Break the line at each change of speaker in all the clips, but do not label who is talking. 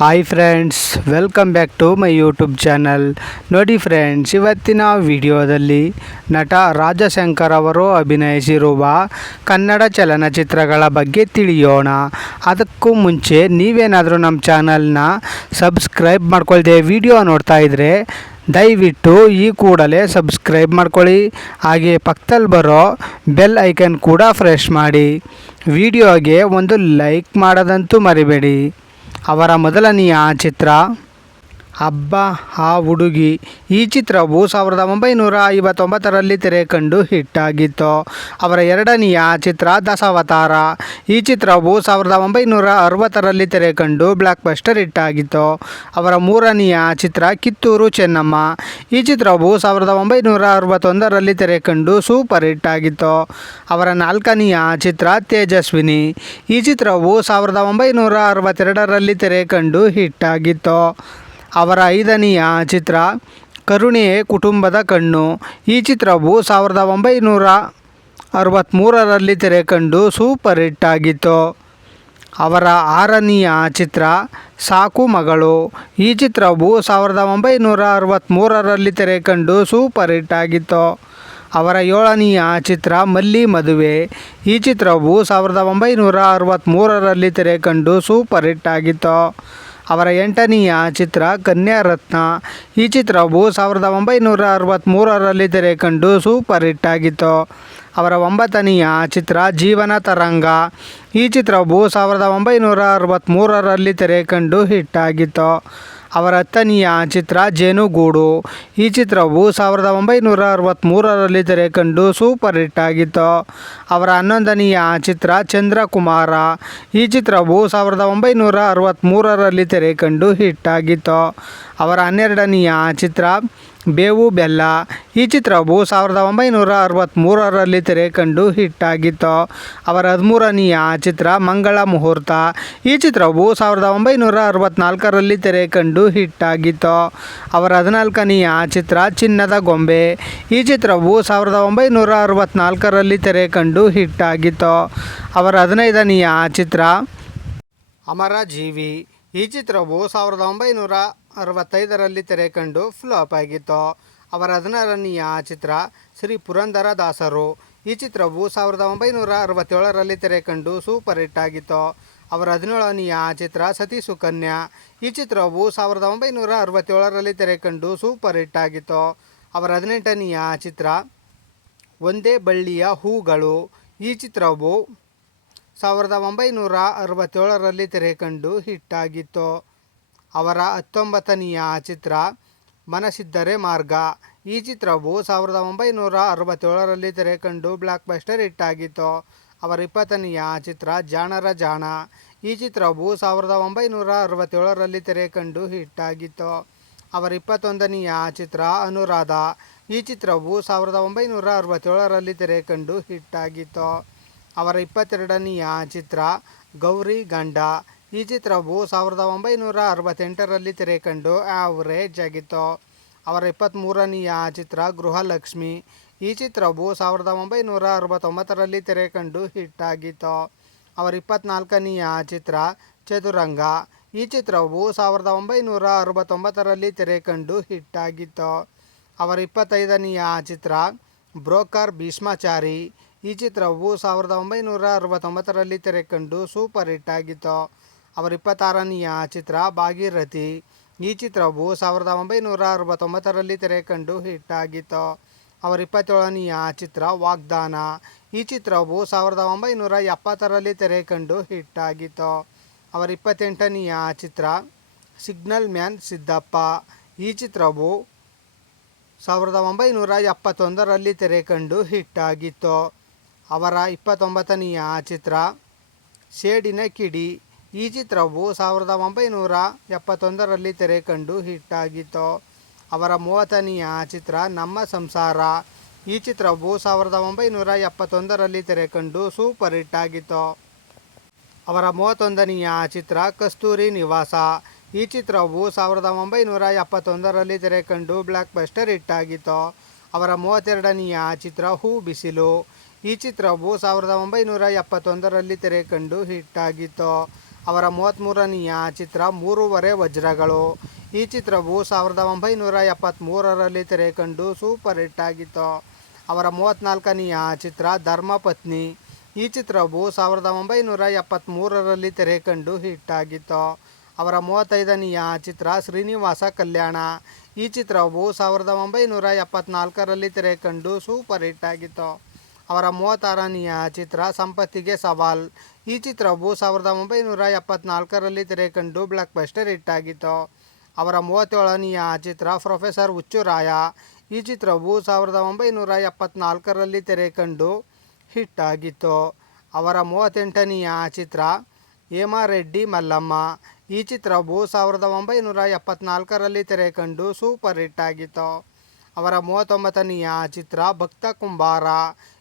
Hi friends welcome back to my YouTube channel ನೋಡಿ friends ಇವತ್ತಿನ ವಿಡಿಯೋದಲ್ಲಿ ನಟ ರಾಜಶಂಕರ್ ಅವರು ಅಭಿನಯಿಸಿರುವ ಕನ್ನಡ ಚಲನಚಿತ್ರಗಳ ಬಗ್ಗೆ ತಿಳಿಯೋಣ. ಅದಕ್ಕೂ ಮುಂಚೆ ನೀವೇನಾದರೂ ನಮ್ಮ ಚಾನಲ್ನ ಸಬ್ಸ್ಕ್ರೈಬ್ ಮಾಡ್ಕೊಳ್ದೆ ವಿಡಿಯೋ ನೋಡ್ತಾ ಇದ್ದರೆ ದಯವಿಟ್ಟು ಈ ಕೂಡಲೇ ಸಬ್ಸ್ಕ್ರೈಬ್ ಮಾಡ್ಕೊಳ್ಳಿ. ಹಾಗೆ ಪಕ್ಕದಲ್ಲಿ ಬರೋ ಬೆಲ್ ಐಕನ್ ಕೂಡ ಫ್ರೆಶ್ ಮಾಡಿ. ವಿಡಿಯೋಗೆ ಒಂದು ಲೈಕ್ ಮಾಡೋದಂತೂ ಮರಿಬೇಡಿ. ಅವರ ಮೊದಲನೆಯ ಚಿತ್ರ ಹಬ್ಬ, ಆ ಹುಡುಗಿ. ಈ ಚಿತ್ರವು ಸಾವಿರದ ಒಂಬೈನೂರ ಐವತ್ತೊಂಬತ್ತರಲ್ಲಿ ತೆರೆ ಕಂಡು ಹಿಟ್ಟಾಗಿತ್ತು. ಅವರ ಎರಡನೆಯ ಚಿತ್ರ ದಶಾವತಾರ. ಈ ಚಿತ್ರವು ಸಾವಿರದ ಒಂಬೈನೂರ ಅರವತ್ತರಲ್ಲಿ ತೆರೆ ಕಂಡು ಬ್ಲಾಕ್ ಬಸ್ಟರ್ ಹಿಟ್ಟಾಗಿತ್ತು. ಅವರ ಮೂರನೆಯ ಚಿತ್ರ ಕಿತ್ತೂರು ಚೆನ್ನಮ್ಮ. ಈ ಚಿತ್ರವು ಸಾವಿರದ ಒಂಬೈನೂರ ಅರವತ್ತೊಂದರಲ್ಲಿ ತೆರೆ ಕಂಡು ಸೂಪರ್ ಹಿಟ್ ಆಗಿತ್ತು ಅವರ ನಾಲ್ಕನೆಯ ಚಿತ್ರ ತೇಜಸ್ವಿನಿ. ಈ ಚಿತ್ರವು ಸಾವಿರದ ಒಂಬೈನೂರ ಅರವತ್ತೆರಡರಲ್ಲಿ ತೆರೆ ಕಂಡು ಹಿಟ್ಟಾಗಿತ್ತು. ಅವರ ಐದನೆಯ ಚಿತ್ರ, ಕರುಣೆಯೇ ಕುಟುಂಬದ ಕಣ್ಣು. ಈ ಚಿತ್ರವು ಸಾವಿರದ ಒಂಬೈನೂರ ಅರವತ್ತ್ಮೂರರಲ್ಲಿ ತೆರೆ ಕಂಡು ಸೂಪರ್ ಹಿಟ್ ಆಗಿತ್ತು ಅವರ ಆರನೆಯ ಚಿತ್ರ, ಸಾಕು ಮಗಳು. ಈ ಚಿತ್ರವು ಸಾವಿರದ ಒಂಬೈನೂರ ಅರವತ್ತ್ಮೂರರಲ್ಲಿ ತೆರೆ ಕಂಡು ಸೂಪರ್ ಹಿಟ್ ಆಗಿತ್ತು ಅವರ ಏಳನೆಯ ಚಿತ್ರ, ಮಲ್ಲಿ ಮದುವೆ. ಈ ಚಿತ್ರವು ಸಾವಿರದ ಒಂಬೈನೂರ ಅರವತ್ತ್ಮೂರರಲ್ಲಿ ತೆರೆ ಕಂಡು ಸೂಪರ್ ಹಿಟ್ ಆಗಿತ್ತು ಅವರ ಎಂಟನೆಯ ಚಿತ್ರ ಕನ್ಯಾರತ್ನ. ಈ ಚಿತ್ರವು ಸಾವಿರದ ಒಂಬೈನೂರ ಅರವತ್ತ್ಮೂರರಲ್ಲಿ ತೆರೆ ಕಂಡು ಸೂಪರ್ ಹಿಟ್ ಆಗಿತ್ತು. ಅವರ ಒಂಬತ್ತನೆಯ ಚಿತ್ರ ಜೀವನ ತರಂಗ. ಈ ಚಿತ್ರವು ಸಾವಿರದ ಒಂಬೈನೂರ ಅರವತ್ತ್ಮೂರರಲ್ಲಿ ತೆರೆ ಕಂಡು ಹಿಟ್ಟಾಗಿತ್ತು ಅವರ ಹತ್ತನೆಯ ಚಿತ್ರ ಜೇನುಗೂಡು. ಈ ಚಿತ್ರವು ಸಾವಿರದ ಒಂಬೈನೂರ ಅರವತ್ತ್ಮೂರರಲ್ಲಿ ತೆರೆ ಕಂಡು ಸೂಪರ್ ಹಿಟ್ ಆಗಿತ್ತು. ಅವರ ಹನ್ನೊಂದನೆಯ ಚಿತ್ರ ಚಂದ್ರಕುಮಾರ. ಈ ಚಿತ್ರವು ಸಾವಿರದ ಒಂಬೈನೂರ ಅರವತ್ತ್ಮೂರರಲ್ಲಿ ತೆರೆ ಕಂಡು ಹಿಟ್ಟಾಗಿತ್ತು ಅವರ ಹನ್ನೆರಡನೆಯ ಚಿತ್ರ ಬೇವು, ಬೆಲ್ಲ. ಈ ಚಿತ್ರವು ಸಾವಿರದ ಒಂಬೈನೂರ ಅರವತ್ತ್ಮೂರರಲ್ಲಿ ತೆರೆ ಕಂಡು ಹಿಟ್ಟಾಗಿತ್ತು. ಅವರ ಹದಿಮೂರನೆಯ ಚಿತ್ರ ಮಂಗಳ ಮುಹೂರ್ತ. ಈ ಚಿತ್ರವು ಸಾವಿರದ ಒಂಬೈನೂರ ಅರವತ್ತ್ನಾಲ್ಕರಲ್ಲಿ ತೆರೆ ಕಂಡು ಹಿಟ್ಟಾಗಿತ್ತು. ಅವರ ಹದಿನಾಲ್ಕನೆಯ ಚಿತ್ರ ಚಿನ್ನದ ಗೊಂಬೆ. ಈ ಚಿತ್ರವು ಸಾವಿರದ ಒಂಬೈನೂರ ಅರವತ್ತ್ನಾಲ್ಕರಲ್ಲಿ ತೆರೆ ಕಂಡು ಹಿಟ್ಟಾಗಿತ್ತು. ಅವರ ಹದಿನೈದನೆಯ ಚಿತ್ರ ಅಮರ ಜೀವಿ ಈ ಚಿತ್ರವು ಸಾವಿರದ ಒಂಬೈನೂರ ಅರವತ್ತೈದರಲ್ಲಿ ತೆರೆ ಕಂಡು ಫ್ಲಾಪ್ ಆಗಿತ್ತು. ಅವರ ಹದಿನಾರನೆಯ ಚಿತ್ರ ಶ್ರೀ ಪುರಂದರ ದಾಸರು. ಈ ಚಿತ್ರವು ಸಾವಿರದ ಒಂಬೈನೂರ ಅರವತ್ತೇಳರಲ್ಲಿ ತೆರೆ ಕಂಡು ಸೂಪರ್ ಹಿಟ್ ಆಗಿತ್ತು. ಅವರ ಹದಿನೇಳನೆಯ ಚಿತ್ರ ಸತಿ ಸುಕನ್ಯಾ. ಈ ಚಿತ್ರವು ಸಾವಿರದ ಒಂಬೈನೂರ ಅರವತ್ತೇಳರಲ್ಲಿ ತೆರೆ ಕಂಡು ಸೂಪರ್ ಹಿಟ್ ಆಗಿತ್ತು. ಅವರ ಹದಿನೆಂಟನೆಯ ಚಿತ್ರ ಒಂದೇ ಬಳ್ಳಿಯ ಹೂಗಳು. ಈ ಚಿತ್ರವು ಸಾವಿರದ ಒಂಬೈನೂರ ಅರವತ್ತೇಳರಲ್ಲಿ ತೆರೆ ಕಂಡು ಹಿಟ್ಟಾಗಿತ್ತು ಅವರ ಹತ್ತೊಂಬತ್ತನೆಯ ಚಿತ್ರ ಮನಸ್ಸಿದ್ದರೆ ಮಾರ್ಗ. ಈ ಚಿತ್ರವು ಸಾವಿರದ ಒಂಬೈನೂರ ಅರವತ್ತೇಳರಲ್ಲಿ ತೆರೆ ಕಂಡು ಬ್ಲಾಕ್ ಬಸ್ಟರ್ ಹಿಟ್ಟಾಗಿತ್ತು. ಅವರ ಇಪ್ಪತ್ತನೆಯ ಚಿತ್ರ ಜಾಣರ ಜಾಣ. ಈ ಚಿತ್ರವು ಸಾವಿರದ ಒಂಬೈನೂರ ಅರವತ್ತೇಳರಲ್ಲಿ ತೆರೆ ಕಂಡು ಹಿಟ್ಟಾಗಿತ್ತು. ಅವರ ಇಪ್ಪತ್ತೊಂದನೆಯ ಚಿತ್ರ ಅನುರಾಧ. ಈ ಚಿತ್ರವು ಸಾವಿರದ ಒಂಬೈನೂರ ಅರವತ್ತೇಳರಲ್ಲಿ ತೆರೆ ಕಂಡು ಹಿಟ್ಟಾಗಿತ್ತು. ಅವರ ಇಪ್ಪತ್ತೆರಡನೆಯ ಚಿತ್ರ ಗೌರಿ ಗಂಡ. ಈ ಚಿತ್ರವು ಸಾವಿರದ ಒಂಬೈನೂರ ಅರವತ್ತೆಂಟರಲ್ಲಿ ತೆರೆ ಕಂಡು ಆವರೇಜ್ ಆಗಿತ್ತು. ಅವರ ಇಪ್ಪತ್ತ್ಮೂರನೆಯ ಚಿತ್ರ ಗೃಹಲಕ್ಷ್ಮಿ. ಈ ಚಿತ್ರವು ಸಾವಿರದ ಒಂಬೈನೂರ ಅರವತ್ತೊಂಬತ್ತರಲ್ಲಿ ತೆರೆ ಕಂಡು ಹಿಟ್ಟಾಗಿತ್ತು ಅವರ ಇಪ್ಪತ್ತ್ನಾಲ್ಕನೆಯ ಚಿತ್ರ ಚದುರಂಗ. ಈ ಚಿತ್ರವು ಸಾವಿರದ ಒಂಬೈನೂರ ಅರವತ್ತೊಂಬತ್ತರಲ್ಲಿ ತೆರೆ ಕಂಡು ಹಿಟ್ಟಾಗಿತ್ತು ಅವರ ಇಪ್ಪತ್ತೈದನೆಯ ಚಿತ್ರ ಬ್ರೋಕರ್ ಭೀಷ್ಮಾಚಾರಿ. ಈ ಚಿತ್ರವು ಸಾವಿರದ ಒಂಬೈನೂರ ಅರವತ್ತೊಂಬತ್ತರಲ್ಲಿ ತೆರೆ ಕಂಡು ಸೂಪರ್ ಹಿಟ್ ಆಗಿತ್ತು. ಅವರ ಇಪ್ಪತ್ತಾರನೆಯ ಚಿತ್ರ ಭಾಗೀರಥಿ. ಈ ಚಿತ್ರವು ಸಾವಿರದ ಒಂಬೈನೂರ ಅರವತ್ತೊಂಬತ್ತರಲ್ಲಿ ತೆರೆ ಕಂಡು ಹಿಟ್ ಆಗಿತ್ತು ಅವರ ಇಪ್ಪತ್ತೇಳನೆಯ ಚಿತ್ರ ವಾಗ್ದಾನ. ಈ ಚಿತ್ರವು ಸಾವಿರದ ಒಂಬೈನೂರ ಎಪ್ಪತ್ತರಲ್ಲಿ ತೆರೆ ಕಂಡು ಹಿಟ್ ಆಗಿತ್ತು ಅವರ ಇಪ್ಪತ್ತೆಂಟನೆಯ ಚಿತ್ರ ಸಿಗ್ನಲ್ ಮ್ಯಾನ್ ಸಿದ್ದಪ್ಪ. ಈ ಚಿತ್ರವು ಸಾವಿರದ ಒಂಬೈನೂರ ಎಪ್ಪತ್ತೊಂದರಲ್ಲಿ ತೆರೆ ಕಂಡು ಹಿಟ್ ಆಗಿತ್ತು ಅವರ ಇಪ್ಪತ್ತೊಂಬತ್ತನೆಯ ಚಿತ್ರ ಶೇಡಿನ ಕಿಡಿ. ಈ ಚಿತ್ರವು ಸಾವಿರದ ಒಂಬೈನೂರ ಎಪ್ಪತ್ತೊಂದರಲ್ಲಿ ತೆರೆ ಕಂಡು ಹಿಟ್ ಆಗಿತ್ತು ಅವರ ಮೂವತ್ತನೆಯ ಚಿತ್ರ ನಮ್ಮ ಸಂಸಾರ. ಈ ಚಿತ್ರವು ಸಾವಿರದ ಒಂಬೈನೂರ ಎಪ್ಪತ್ತೊಂದರಲ್ಲಿ ತೆರೆ ಕಂಡು ಸೂಪರ್ ಹಿಟ್ ಆಗಿತ್ತು. ಅವರ ಮೂವತ್ತೊಂದನೆಯ ಚಿತ್ರ ಕಸ್ತೂರಿ ನಿವಾಸ. ಈ ಚಿತ್ರವು ಸಾವಿರದ ಒಂಬೈನೂರ ಎಪ್ಪತ್ತೊಂದರಲ್ಲಿ ತೆರೆ ಕಂಡು ಬ್ಲ್ಯಾಕ್ ಬಸ್ಟರ್ ಹಿಟ್ ಆಗಿತ್ತು. ಅವರ ಮೂವತ್ತೆರಡನೆಯ ಚಿತ್ರ ಹೂ ಬಿಸಿಲು. ಈ ಚಿತ್ರವು ಸಾವಿರದ ಒಂಬೈನೂರ ಎಪ್ಪತ್ತೊಂದರಲ್ಲಿ ತೆರೆ ಕಂಡು ಹಿಟ್ ಆಗಿತ್ತು. ಅವರ ಮೂವತ್ತ್ಮೂರನೆಯ ಚಿತ್ರ ಮೂರುವರೆ ವಜ್ರಗಳು. ಈ ಚಿತ್ರವು ಸಾವಿರದ ಒಂಬೈನೂರ ಎಪ್ಪತ್ತ್ಮೂರರಲ್ಲಿ ತೆರೆ ಕಂಡು ಸೂಪರ್ ಹಿಟ್ ಆಗಿತ್ತು. ಅವರ ಮೂವತ್ತ್ನಾಲ್ಕನೆಯ ಚಿತ್ರ ಧರ್ಮಪತ್ನಿ. ಈ ಚಿತ್ರವು ಸಾವಿರದ ಒಂಬೈನೂರ ಎಪ್ಪತ್ತ್ಮೂರರಲ್ಲಿ ತೆರೆ ಕಂಡು ಹಿಟ್ ಆಗಿತ್ತು. ಅವರ ಮೂವತ್ತೈದನೆಯ ಚಿತ್ರ ಶ್ರೀನಿವಾಸ ಕಲ್ಯಾಣ. ಈ ಚಿತ್ರವು ಸಾವಿರದ ಒಂಬೈನೂರ ಎಪ್ಪತ್ತ್ನಾಲ್ಕರಲ್ಲಿ ತೆರೆ ಕಂಡು ಸೂಪರ್ ಹಿಟ್ ಆಗಿತ್ತು. ಅವರ ಮೂವತ್ತಾರನೆಯ ಚಿತ್ರ ಸಂಪತ್ತಿಗೆ ಸವಾಲ್. ಈ ಚಿತ್ರವು ಸಾವಿರದ ಒಂಬೈನೂರ ಎಪ್ಪತ್ನಾಲ್ಕರಲ್ಲಿ ತೆರೆ ಕಂಡು ಬ್ಲಾಕ್ ಬಸ್ಟರ್ ಹಿಟ್ ಆಗಿತ್ತು ಅವರ ಮೂವತ್ತೇಳನೆಯ ಚಿತ್ರ ಪ್ರೊಫೆಸರ್ ಹುಚ್ಚುರಾಯ. ಈ ಚಿತ್ರವು ಸಾವಿರದ ಒಂಬೈನೂರ ಎಪ್ಪತ್ನಾಲ್ಕರಲ್ಲಿ ತೆರೆ ಕಂಡು ಹಿಟ್ ಆಗಿತ್ತು ಅವರ ಮೂವತ್ತೆಂಟನೆಯ ಚಿತ್ರ ಹೇಮಾರೆಡ್ಡಿ ಮಲ್ಲಮ್ಮ. ಈ ಚಿತ್ರವು ಸಾವಿರದ ಒಂಬೈನೂರ ಎಪ್ಪತ್ನಾಲ್ಕರಲ್ಲಿ ತೆರೆ ಕಂಡು ಸೂಪರ್ ಹಿಟ್ ಆಗಿತ್ತು ಅವರ ಮೂವತ್ತೊಂಬತ್ತನೆಯ ಚಿತ್ರ ಭಕ್ತ ಕುಂಬಾರ.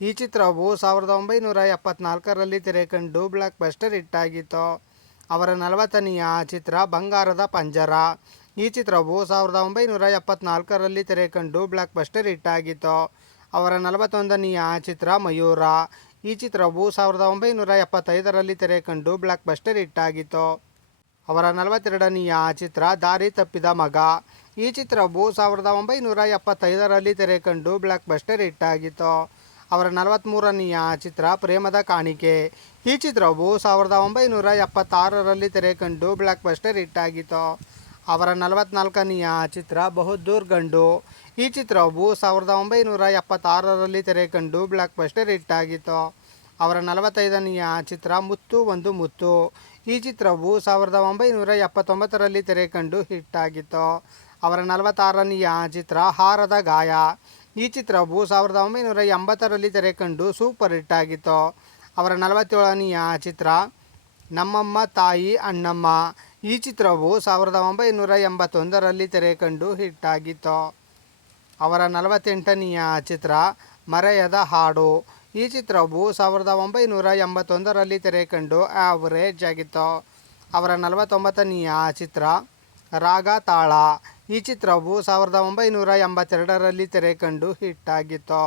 ಈ ಚಿತ್ರವು ಸಾವಿರದ ಒಂಬೈನೂರ ಎಪ್ಪತ್ನಾಲ್ಕರಲ್ಲಿ ತೆರೆ ಕಂಡು ಬ್ಲಾಕ್ ಬಸ್ಟರ್ ಹಿಟ್ ಆಗಿತ್ತು ಅವರ ನಲವತ್ತನೆಯ ಚಿತ್ರ ಬಂಗಾರದ ಪಂಜರ. ಈ ಚಿತ್ರವು ಸಾವಿರದ ಒಂಬೈನೂರ ಎಪ್ಪತ್ನಾಲ್ಕರಲ್ಲಿ ತೆರೆ ಕಂಡು ಬ್ಲಾಕ್ ಬಸ್ಟರ್ ಹಿಟ್ ಆಗಿತ್ತು ಅವರ ನಲವತ್ತೊಂದನೆಯ ಚಿತ್ರ ಮಯೂರ. ಈ ಚಿತ್ರವು ಸಾವಿರದ ಒಂಬೈನೂರ ಎಪ್ಪತ್ತೈದರಲ್ಲಿ ತೆರೆ ಕಂಡು ಬ್ಲಾಕ್ ಬಸ್ಟರ್ ಹಿಟ್ ಆಗಿತ್ತು ಅವರ ನಲವತ್ತೆರಡನೆಯ ಚಿತ್ರ, ದಾರಿ ತಪ್ಪಿದ ಮಗ. ಈ ಚಿತ್ರವು ಸಾವಿರದ ಒಂಬೈನೂರ ಎಪ್ಪತ್ತೈದರಲ್ಲಿ ತೆರೆ ಕಂಡು ಬ್ಲಾಕ್ ಬಸ್ಟರ್ ಹಿಟ್ ಆಗಿತ್ತು ಅವರ ನಲವತ್ತ್ಮೂರನೆಯ ಚಿತ್ರ, ಪ್ರೇಮದ ಕಾಣಿಕೆ. ಈ ಚಿತ್ರವು ಸಾವಿರದ ಒಂಬೈನೂರ ಎಪ್ಪತ್ತಾರರಲ್ಲಿ ತೆರೆ ಕಂಡು ಬ್ಲಾಕ್ ಬಸ್ಟರ್ ಹಿಟ್ ಆಗಿತ್ತು ಅವರ ನಲವತ್ನಾಲ್ಕನೆಯ ಚಿತ್ರ ಬಹುದ್ದೂರ್ ಗಂಡು. ಈ ಚಿತ್ರವು ಸಾವಿರದ ಒಂಬೈನೂರ ಎಪ್ಪತ್ತಾರರಲ್ಲಿ ತೆರೆ ಕಂಡು ಬ್ಲಾಕ್ ಬಸ್ಟರ್ ಹಿಟ್ ಆಗಿತ್ತು ಅವರ ನಲವತ್ತೈದನೆಯ ಚಿತ್ರ, ಮುತ್ತು ಒಂದು ಮುತ್ತು. ಈ ಚಿತ್ರವು ಸಾವಿರದ ಒಂಬೈನೂರ ಎಪ್ಪತ್ತೊಂಬತ್ತರಲ್ಲಿ ತೆರೆ ಕಂಡು ಹಿಟ್ ಆಗಿತ್ತು ಅವರ ನಲವತ್ತಾರನೆಯ ಚಿತ್ರ ಹಾರದ ಗಾಯ. ಈ ಚಿತ್ರವು ಸಾವಿರದ ಒಂಬೈನೂರ ಎಂಬತ್ತರಲ್ಲಿ ತೆರೆ ಕಂಡು ಸೂಪರ್ ಹಿಟ್ ಆಗಿತ್ತು ಅವರ ನಲವತ್ತೇಳನೆಯ ಚಿತ್ರ, ನಮ್ಮಮ್ಮ ತಾಯಿ ಅಣ್ಣಮ್ಮ. ಈ ಚಿತ್ರವು ಸಾವಿರದ ಒಂಬೈನೂರ ಎಂಬತ್ತೊಂದರಲ್ಲಿ ತೆರೆ ಕಂಡು ಹಿಟ್ ಆಗಿತ್ತು ಅವರ ನಲವತ್ತೆಂಟನೆಯ ಚಿತ್ರ, ಮರೆಯದ ಹಾಡು. ಈ ಚಿತ್ರವು ಸಾವಿರದ ಒಂಬೈನೂರ ಎಂಬತ್ತೊಂದರಲ್ಲಿ ತೆರೆ ಕಂಡು ಆವರೇಜ್ ಆಗಿತ್ತು. ಅವರ ನಲವತ್ತೊಂಬತ್ತನೆಯ ಚಿತ್ರ ರಾಗ ತಾಳ. ಈ ಚಿತ್ರವು ಸಾವಿರದ ಒಂಬೈನೂರ ಎಂಬತ್ತೆರಡರಲ್ಲಿ ಹಿಟ್ ಆಗಿತ್ತು.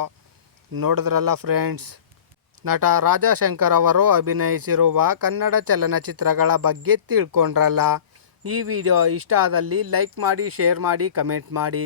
ನೋಡಿದ್ರಲ್ಲ ಫ್ರೆಂಡ್ಸ್ ನಟ ರಾಜಶಂಕರ್ ಅವರು ಅಭಿನಯಿಸಿರುವ ಕನ್ನಡ ಚಲನಚಿತ್ರಗಳ ಬಗ್ಗೆ ತಿಳ್ಕೊಂಡ್ರಲ್ಲ. ಈ ವಿಡಿಯೋ ಇಷ್ಟ ಆದಲ್ಲಿ ಲೈಕ್ ಮಾಡಿ ಶೇರ್ ಮಾಡಿ ಕಮೆಂಟ್ ಮಾಡಿ.